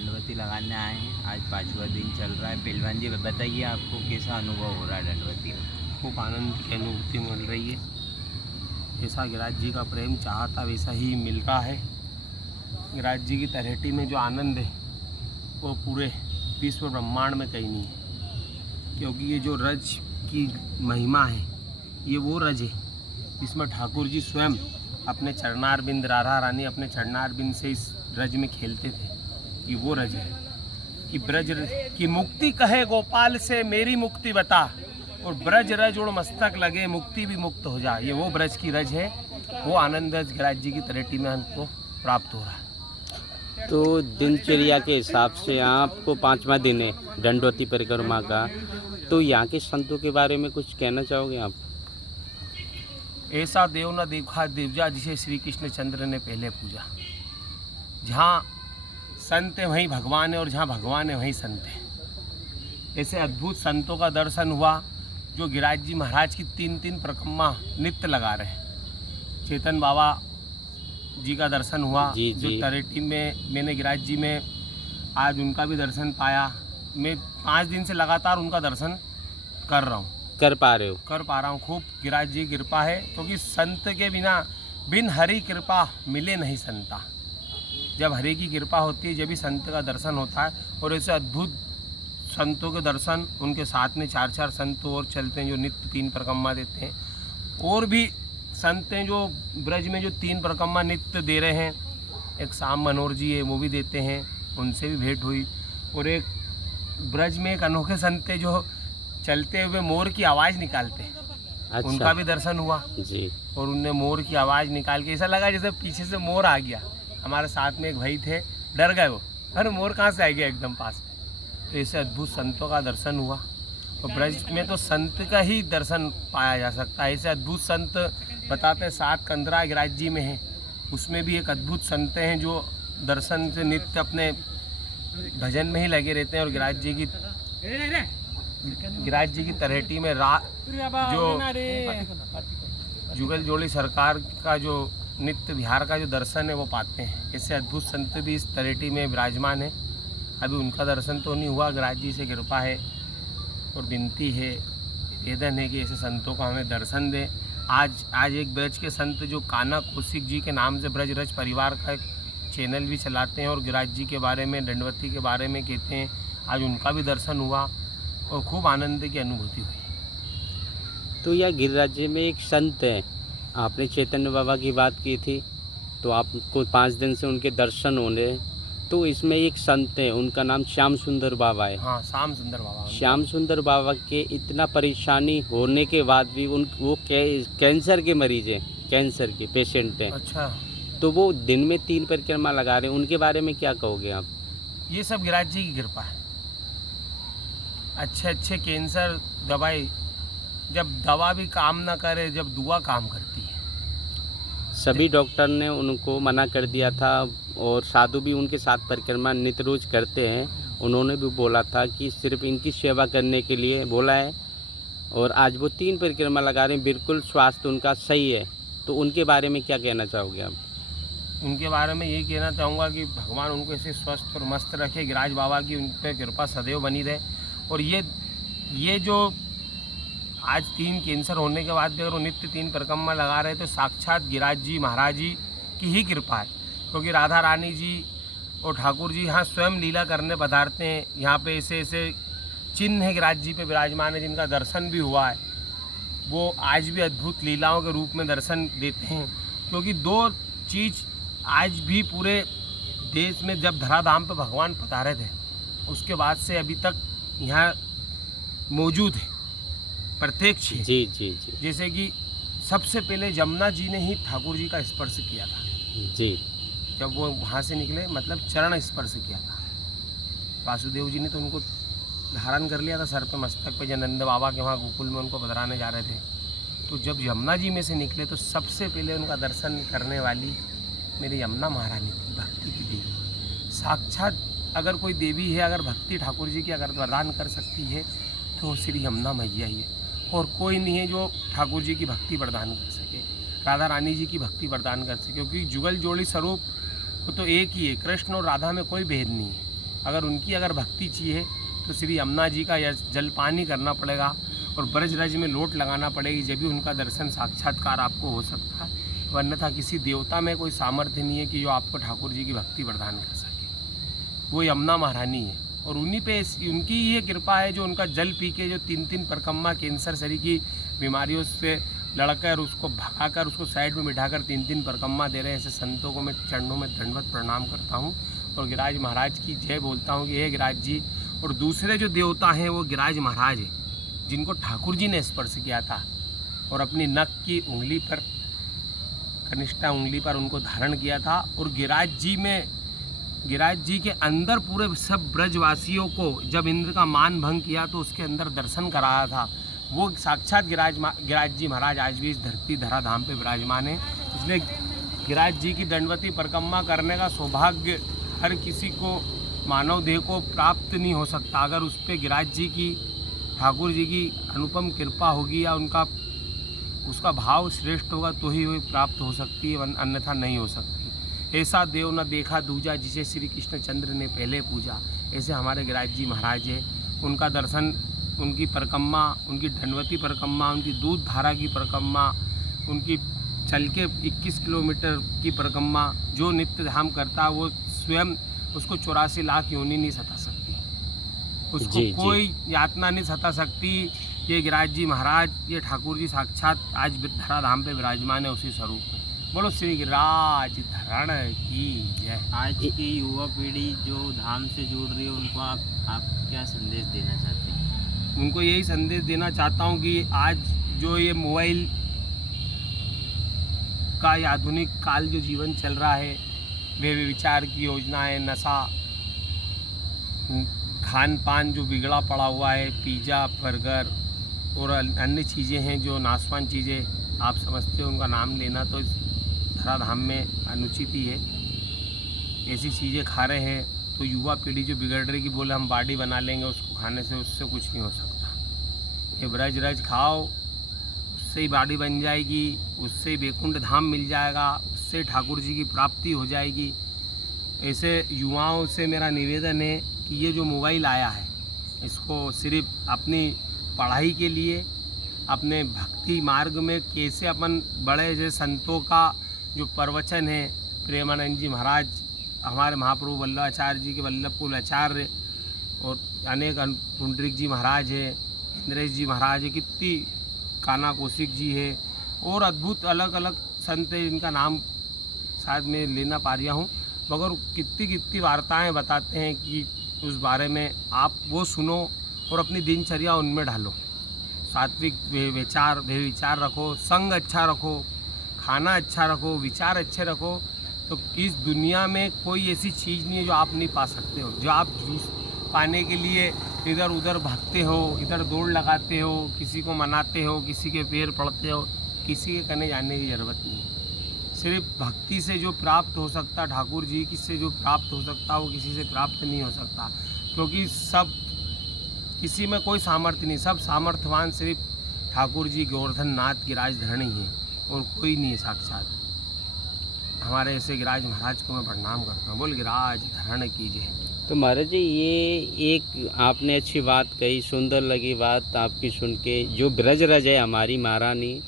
दंडवती लगाने आए हैं। आज 5वां दिन चल रहा है। पहलवान जी बताइए, आपको कैसा अनुभव हो रहा है दंडवती में? खूब आनंद की अनुभूति मिल रही है। जैसा गिरिराज जी का प्रेम चाहा था वैसा ही मिल रहा है। गिरिराज जी की तलहटी में जो आनंद है वो पूरे विश्व ब्रह्मांड में कहीं नहीं है, क्योंकि ये जो रज की महिमा है ये वो रज है जिसमें ठाकुर जी स्वयं अपने चरणारविंद, राधा रानी अपने चरणारविंद से इस रज में खेलते थे। कि वो रज है कि ब्रज की मुक्ति कहे गोपाल से मेरी मुक्ति बता, और ब्रज रज उड़ मस्तक लगे मुक्ति भी मुक्त हो जाए। ये वो ब्रज की रज है, वो आनंद रज गिरिराज जी की तलहटी में हमको प्राप्त हो रहा है। तो दिनचर्या के हिसाब से आपको 5वां दिन है दंडवती परिक्रमा का, तो यहाँ के संतों के बारे में कुछ कहना चाहोगे आप? ऐसा देव न देखा दिव्या जिसे श्री कृष्ण चंद्र ने पहले पूजा। जहाँ संत है वहीं भगवान है, और जहाँ भगवान है वहीं संत है। ऐसे अद्भुत संतों का दर्शन हुआ जो गिरिराज जी महाराज की 3-3 परिक्रमा नित्य लगा रहे हैं। चेतन बाबा जी का दर्शन हुआ जी। जो तलहटी में मैंने गिरिराज जी में आज उनका भी दर्शन पाया। मैं 5 दिन से लगातार उनका दर्शन कर रहा हूँ, कर पा रहे हो? कर पा रहा हूँ। खूब गिरिराज जी की कृपा है, क्योंकि संत के बिना बिन हरि कृपा मिले नहीं संता। जब हरि की कृपा होती है जब भी संत का दर्शन होता है। और ऐसे अद्भुत संतों के दर्शन, उनके साथ में 4-4 संत और चलते हैं जो नित्य 3 परिक्रमा देते हैं। और भी संत हैं जो ब्रज में जो 3 परिक्रमा नित्य दे रहे हैं। एक शाम मनोहर जी है, वो भी देते हैं, उनसे भी भेंट हुई। और एक ब्रज में एक अनोखे संत है जो चलते हुए मोर की आवाज़ निकालते हैं। अच्छा। उनका भी दर्शन हुआ जी। और उनने मोर की आवाज़ निकाल के ऐसा लगा जैसे पीछे से मोर आ गया। हमारे साथ में एक भाई थे, डर गए वो, अरे मोर कहाँ से आ गया एकदम पास में। तो ऐसे अद्भुत संतों का दर्शन हुआ। और ब्रज में तो संत का ही दर्शन पाया जा सकता है। ऐसे अद्भुत संत बताते हैं 7 कंदरा गिरिराज जी में है, उसमें भी एक अद्भुत संत हैं जो दर्शन से नित्य अपने भजन में ही लगे रहते हैं। और गिरिराज जी की तलहटी में जो जुगल जोड़ी सरकार का जो नित्य बिहार का जो दर्शन है वो पाते हैं। ऐसे अद्भुत संत भी इस तलहटी में विराजमान है। अभी उनका दर्शन तो नहीं हुआ, गिरिराज जी से कृपा है और विनती है, निवेदन है कि ऐसे संतों को हमें दर्शन दें। आज एक ब्रज के संत जो कान्हा कौशिक जी के नाम से ब्रज रज परिवार का एक चैनल भी चलाते हैं और गिरिराज जी के बारे में, दंडवती के बारे में कहते हैं। आज उनका भी दर्शन हुआ और खूब आनंद की अनुभूति हुई। तो यह गिरिराज जी में एक संत है, आपने चैतन्य बाबा की बात की थी, तो आपको 5 दिन से उनके दर्शन होने, तो इसमें एक संत है, उनका नाम श्याम सुंदर बाबा है। हाँ, श्याम सुंदर बाबा। श्याम सुंदर बाबा के इतना परेशानी होने के बाद भी वो कैंसर के मरीज हैं, कैंसर के पेशेंट हैं। अच्छा। तो वो दिन में 3 परिक्रमा लगा रहे हैं, उनके बारे में क्या कहोगे आप? ये सब गिरिराज जी की कृपा है। अच्छे कैंसर दवाई, जब दवा भी काम ना करे, जब दुआ काम करती है। सभी डॉक्टर ने उनको मना कर दिया था और साधु भी उनके साथ परिक्रमा नित्य रोज करते हैं। उन्होंने भी बोला था कि सिर्फ इनकी सेवा करने के लिए बोला है, और आज वो 3 परिक्रमा लगा रहे हैं, बिल्कुल स्वास्थ्य उनका सही है। तो उनके बारे में क्या कहना चाहोगे आप? उनके बारे में यही कहना चाहूँगा कि भगवान उनको ऐसे स्वस्थ और मस्त रखे। गिरिराज बाबा की उन पर कृपा सदैव बनी रहे। और ये जो आज 3 कैंसर होने के बाद भी अगर वो नित्य 3 परिक्रमा लगा रहे तो साक्षात गिरिराज जी महाराज जी की ही कृपा है। क्योंकि राधा रानी जी और ठाकुर जी यहाँ स्वयं लीला करने पधारते हैं। यहाँ पे ऐसे चिन्ह है गिरिराज जी पे विराजमान है, जिनका दर्शन भी हुआ है। वो आज भी अद्भुत लीलाओं के रूप में दर्शन देते हैं। क्योंकि 2 चीज़ आज भी पूरे देश में जब धराधाम पे भगवान पधारे थे उसके बाद से अभी तक यहाँ मौजूद है, प्रत्यक्ष है। जी जी जी। जैसे कि सबसे पहले जमुना जी ने ही ठाकुर जी का स्पर्श किया था। जी। जब वो वहाँ से निकले, मतलब चरण स्पर्श किया था। वासुदेव जी ने तो उनको धारण कर लिया था सर पे, मस्तक पे, जब नंद बाबा के वहाँ गोकुल में उनको पधराने जा रहे थे। तो जब यमुना जी में से निकले तो सबसे पहले उनका दर्शन करने वाली मेरी यमुना महारानी थी, भक्ति की देवी। साक्षात अगर कोई देवी है, अगर भक्ति ठाकुर जी की अगर प्रदान कर सकती है तो श्री यमुना मैया ही है। और कोई नहीं है जो ठाकुर जी की भक्ति प्रदान कर सके, राधा रानी जी की भक्ति प्रदान कर सके। क्योंकि जुगल जोड़ी स्वरूप वो तो एक ही है, कृष्ण और राधा में कोई भेद नहीं है। अगर उनकी अगर भक्ति चाहिए तो श्री यमुना जी का जलपान करना पड़ेगा और ब्रजराज में लोट लगाना पड़ेगी, जब भी उनका दर्शन साक्षात्कार आपको हो सकता है। वरन्यथा किसी देवता में कोई सामर्थ्य नहीं है कि जो आपको ठाकुर जी की भक्ति प्रदान कर सके। वो यमुना महारानी है और उन्हीं पे उनकी ये कृपा है जो उनका जल पी के जो 3-3 परिक्रमा कैंसर शरीर की बीमारियों से लड़कर उसको भगाकर उसको साइड में बिठाकर 3-3 परिक्रमा दे रहे हैं। ऐसे संतों को मैं चरणों में दंडवत प्रणाम करता हूँ और गिरिराज महाराज की जय बोलता हूँ कि हे गिरिराज जी। और दूसरे जो देवता हैं वो गिरिराज महाराज है, जिनको ठाकुर जी ने स्पर्श किया था और अपनी नख की उंगली पर, कनिष्ठा उंगली पर उनको धारण किया था। और गिरिराज जी के अंदर पूरे सब ब्रजवासियों को जब इंद्र का मान भंग किया तो उसके अंदर दर्शन कराया था। वो साक्षात गिरिराज जी महाराज आज भी इस धरती धरा धाम पे विराजमान है। इसलिए गिरिराज जी की दंडवती परिक्रमा करने का सौभाग्य हर किसी को, मानव देह को प्राप्त नहीं हो सकता। अगर उस पर गिरिराज जी की, ठाकुर जी की अनुपम कृपा होगी या उसका भाव श्रेष्ठ होगा तो ही वो प्राप्त हो सकती है, अन्यथा नहीं हो सकती। ऐसा देव न देखा दूजा, जिसे श्री कृष्णचंद्र ने पहले पूजा। ऐसे हमारे गिरिराज जी महाराज है। उनका दर्शन, उनकी परिक्रमा, उनकी दंडवती परिक्रमा, उनकी दूध धारा की परिक्रमा, उनकी चल के 21 किलोमीटर की परिक्रमा जो नित्य धाम करता है वो स्वयं उसको 84 लाख योनि नहीं सता सकती, उसको कोई यातना नहीं सता सकती। ये गिरिराज जी महाराज, ये ठाकुर जी साक्षात आज धरा धाम पे विराजमान है उसी स्वरूप में। बोलो श्री गिरिराज धरण की जय। आज की युवा पीढ़ी जो धाम से जुड़ रही है उनको आप क्या संदेश देना चाहते हैं? उनको यही संदेश देना चाहता हूँ कि आज जो ये मोबाइल का ये आधुनिक काल जो जीवन चल रहा है, वे विचार की योजनाएं, नशा, खान पान जो बिगड़ा पड़ा हुआ है, पिज़्ज़ा, बर्गर और अन्य चीज़ें हैं जो नाशवान चीज़ें आप समझते हो, उनका नाम लेना तो इस धराधाम में अनुचित ही है। ऐसी चीज़ें खा रहे हैं तो युवा पीढ़ी जो बिगड़ रही कि बोले हम बॉडी बना लेंगे उसको खाने से, उससे कुछ नहीं हो सकता। ये ब्रज खाओ, उससे ही बॉडी बन जाएगी, उससे ही वैकुंठ धाम मिल जाएगा, उससे ठाकुर जी की प्राप्ति हो जाएगी। ऐसे युवाओं से मेरा निवेदन है कि ये जो मोबाइल आया है इसको सिर्फ अपनी पढ़ाई के लिए, अपने भक्ति मार्ग में कैसे अपन बड़े जैसे संतों का जो प्रवचन है, प्रेमानंद जी महाराज, हमारे महाप्रभु वल्लभाचार्य जी के वल्लभकुल आचार्य और अनेक पुंडरीक जी महाराज है, इंद्रेश जी महाराज है, कितनी काना कौशिक जी है और अद्भुत अलग अलग संत है, इनका नाम शायद मैं लेना पा रहा हूँ, मगर कितनी वार्ताएं बताते हैं कि उस बारे में आप वो सुनो और अपनी दिनचर्या उनमें डालो। सात्विक विचार रखो, संग अच्छा रखो, खाना अच्छा रखो, विचार अच्छे रखो, तो इस दुनिया में कोई ऐसी चीज़ नहीं है जो आप नहीं पा सकते हो। जो आप पाने के लिए इधर उधर भागते हो, इधर दौड़ लगाते हो, किसी को मनाते हो, किसी के पैर पड़ते हो, किसी के कहने जाने की ज़रूरत नहीं है। सिर्फ भक्ति से जो प्राप्त हो सकता ठाकुर जी से जो प्राप्त हो सकता वो किसी से प्राप्त नहीं हो सकता, क्योंकि सब किसी में कोई सामर्थ्य नहीं, सब सामर्थ्यवान सिर्फ ठाकुर जी गोवर्धन नाथ गिरिराज धरणी है और कोई नहीं है साक्षात। हमारे ऐसे गिरिराज महाराज को मैं प्रणाम करता हूँ। बोल गिरिराज धरण कीजिए। तो महाराज जी, ये एक आपने अच्छी बात कही, सुंदर लगी बात आपकी सुन के। जो ब्रज रज है हमारी महारानी,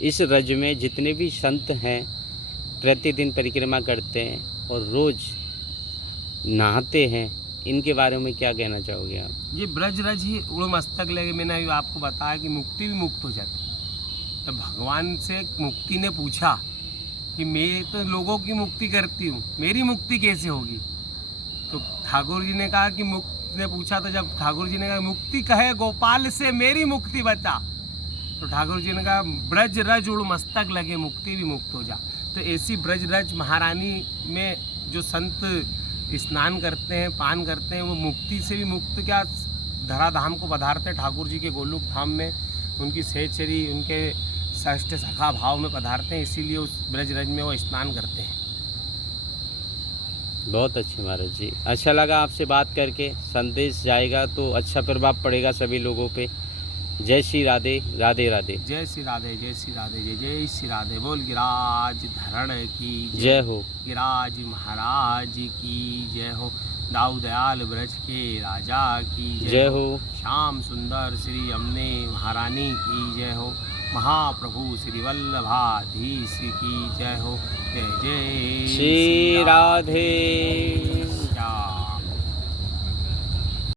इस रज में जितने भी संत हैं प्रतिदिन परिक्रमा करते हैं और रोज़ नहाते हैं, इनके बारे में क्या कहना चाहोगे आप? ये ब्रज रज ही उड़ मस्तक लगे। मैंने अभी आपको बताया कि मुक्ति भी मुक्त हो जाती है। तो भगवान से मुक्ति ने पूछा कि मैं तो लोगों की मुक्ति करती हूँ, मेरी मुक्ति कैसे होगी? तो ठाकुर जी ने कहा कि मुक्ति ने पूछा, तो जब ठाकुर जी ने कहा मुक्ति कहे गोपाल से मेरी मुक्ति बचा, तो ठाकुर जी ने कहा ब्रज रज उड़ मस्तक लगे, मुक्ति भी मुक्त हो जा। तो ऐसी ब्रज रज महारानी में जो संत स्नान करते हैं, पान करते हैं, वो मुक्ति से भी मुक्त क्या धराधाम को पधारते हैं ठाकुर जी के गोलोक धाम में, उनकी सहचरी, उनके षष्ठ सखा भाव में पधारते हैं, इसीलिए उस ब्रज रज में वो स्नान करते हैं। बहुत अच्छे महाराज जी, अच्छा लगा आपसे बात करके। संदेश जाएगा तो अच्छा प्रभाव पड़ेगा सभी लोगों पे। जय श्री राधे, राधे राधे। जय श्री राधे, जय श्री राधे, जय जय श्री राधे। बोल गिरिराज धरण की जय हो, गिरिराज महाराज की जय हो। दाऊ दयाल ब्रज के राजा की जय हो। श्याम सुंदर श्री अम्बे महारानी की जय हो। महाप्रभु श्री वल्लभाधीश की जय हो। जय जय श्री राधे।